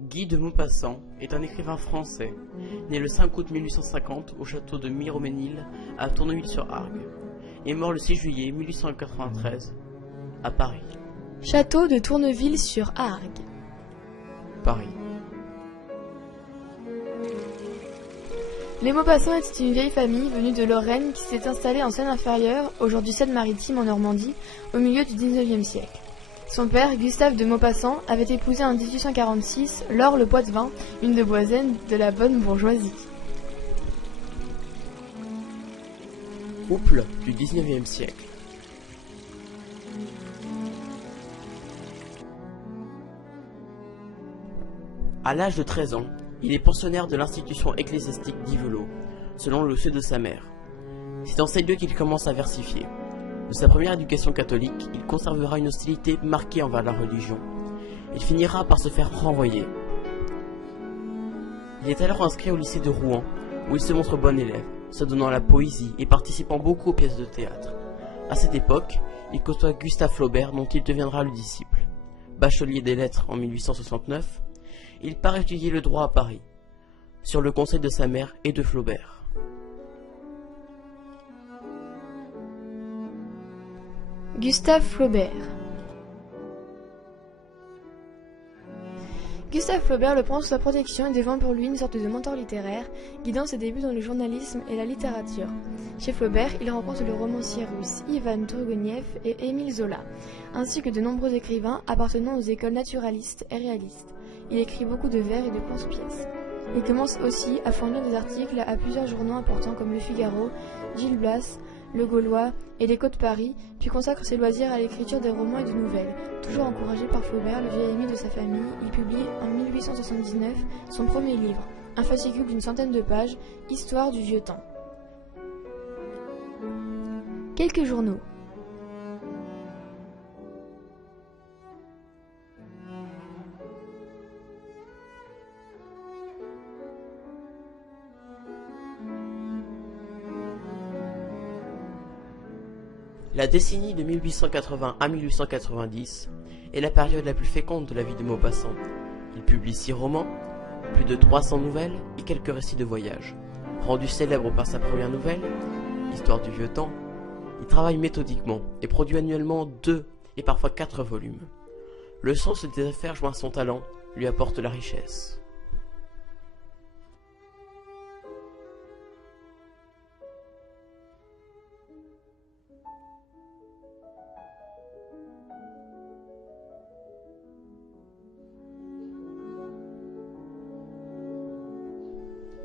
Guy de Maupassant est un écrivain français, né le 5 août 1850 au château de Miromesnil à Tourneville-sur-Argue, et mort le 6 juillet 1893 à Paris. Château de Tourneville-sur-Argue. Paris. Les Maupassant étaient une vieille famille venue de Lorraine qui s'était installée en Seine-Inférieure, aujourd'hui Seine-Maritime en Normandie, au milieu du XIXe siècle. Son père, Gustave de Maupassant, avait épousé en 1846 Laure Le Poitevin, une demoiselle de la bonne bourgeoisie. Couple du XIXe siècle. À l'âge de 13 ans, il est pensionnaire de l'institution ecclésiastique d'Yvelot, selon le souhait de sa mère. C'est dans ces lieux qu'il commence à versifier. De sa première éducation catholique, il conservera une hostilité marquée envers la religion. Il finira par se faire renvoyer. Il est alors inscrit au lycée de Rouen, où il se montre bon élève, se donnant à la poésie et participant beaucoup aux pièces de théâtre. À cette époque, il côtoie Gustave Flaubert, dont il deviendra le disciple. Bachelier des lettres en 1869, il part étudier le droit à Paris, sur le conseil de sa mère et de Flaubert. Gustave Flaubert. Gustave Flaubert le prend sous sa protection et devient pour lui une sorte de mentor littéraire, guidant ses débuts dans le journalisme et la littérature. Chez Flaubert, il rencontre le romancier russe Ivan Tourgueniev et Émile Zola, ainsi que de nombreux écrivains appartenant aux écoles naturalistes et réalistes. Il écrit beaucoup de vers et de courtes pièces. Il commence aussi à fournir des articles à plusieurs journaux importants comme Le Figaro, Gil Blas, Le Gaulois et l'Écho de Paris, puis consacre ses loisirs à l'écriture des romans et de nouvelles. Toujours encouragé par Flaubert, le vieil ami de sa famille, il publie en 1879 son premier livre, un fascicule d'une centaine de pages, Histoire du vieux temps. Quelques journaux. La décennie de 1880 à 1890 est la période la plus féconde de la vie de Maupassant. Il publie 6 romans, plus de 300 nouvelles et quelques récits de voyage. Rendu célèbre par sa première nouvelle, Histoire du vieux temps, il travaille méthodiquement et produit annuellement 2 et parfois 4 volumes. Le sens des affaires joint à son talent lui apporte la richesse.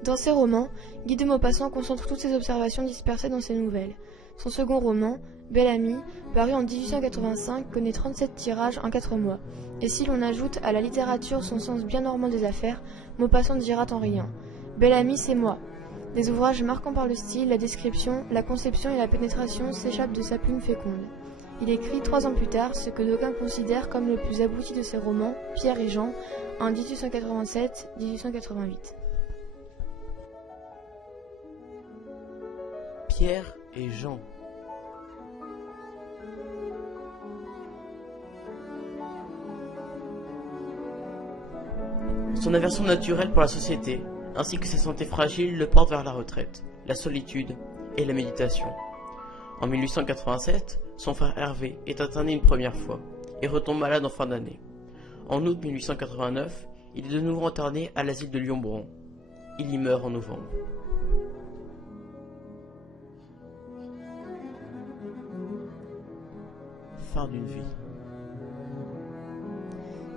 Dans ses romans, Guy de Maupassant concentre toutes ses observations dispersées dans ses nouvelles. Son second roman, Bel-Ami, paru en 1885, connaît 37 tirages en 4 mois. Et si l'on ajoute à la littérature son sens bien normand des affaires, Maupassant dira en riant « Bel-Ami, c'est moi ». Des ouvrages marquants par le style, la description, la conception et la pénétration s'échappent de sa plume féconde. Il écrit 3 ans plus tard ce que d'aucuns considèrent comme le plus abouti de ses romans, Pierre et Jean, en 1887-1888. Pierre et Jean. Son aversion naturelle pour la société, ainsi que sa santé fragile, le portent vers la retraite, la solitude et la méditation. En 1887, son frère Hervé est interné une première fois et retombe malade en fin d'année. En août 1889, il est de nouveau interné à l'asile de Lyon-Bron. Il y meurt en novembre. Fin d'une vie.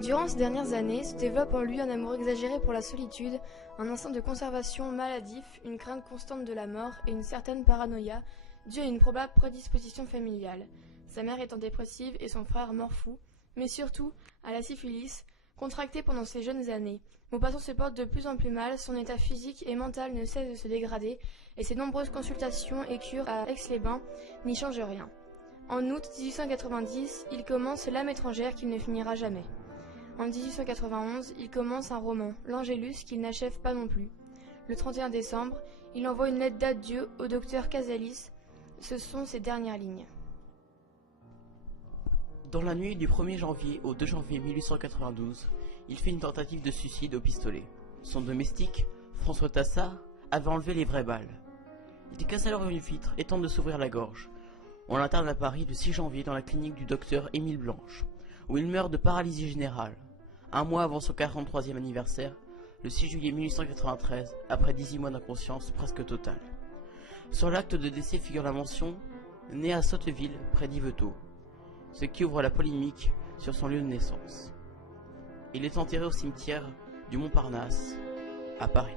Durant ces dernières années, se développe en lui un amour exagéré pour la solitude, un instinct de conservation maladif, une crainte constante de la mort et une certaine paranoïa, due à une probable prédisposition familiale. Sa mère étant dépressive et son frère mort fou, mais surtout à la syphilis, contractée pendant ses jeunes années. Maupassant se porte de plus en plus mal, son état physique et mental ne cesse de se dégrader, et ses nombreuses consultations et cures à Aix-les-Bains n'y changent rien. En août 1890, il commence L'âme étrangère qu'il ne finira jamais. En 1891, il commence un roman, L'Angélus, qu'il n'achève pas non plus. Le 31 décembre, il envoie une lettre d'adieu au docteur Casalis. Ce sont ses dernières lignes. Dans la nuit du 1er janvier au 2 janvier 1892, il fait une tentative de suicide au pistolet. Son domestique, François Tassard, avait enlevé les vraies balles. Il casse alors une vitre et tente de s'ouvrir la gorge. On l'interne à Paris le 6 janvier dans la clinique du docteur Émile Blanche, où il meurt de paralysie générale, un mois avant son 43e anniversaire, le 6 juillet 1893, après 18 mois d'inconscience presque totale. Sur l'acte de décès figure la mention « né à Sotteville, près d'Yvetot », ce qui ouvre la polémique sur son lieu de naissance. Il est enterré au cimetière du Montparnasse, à Paris.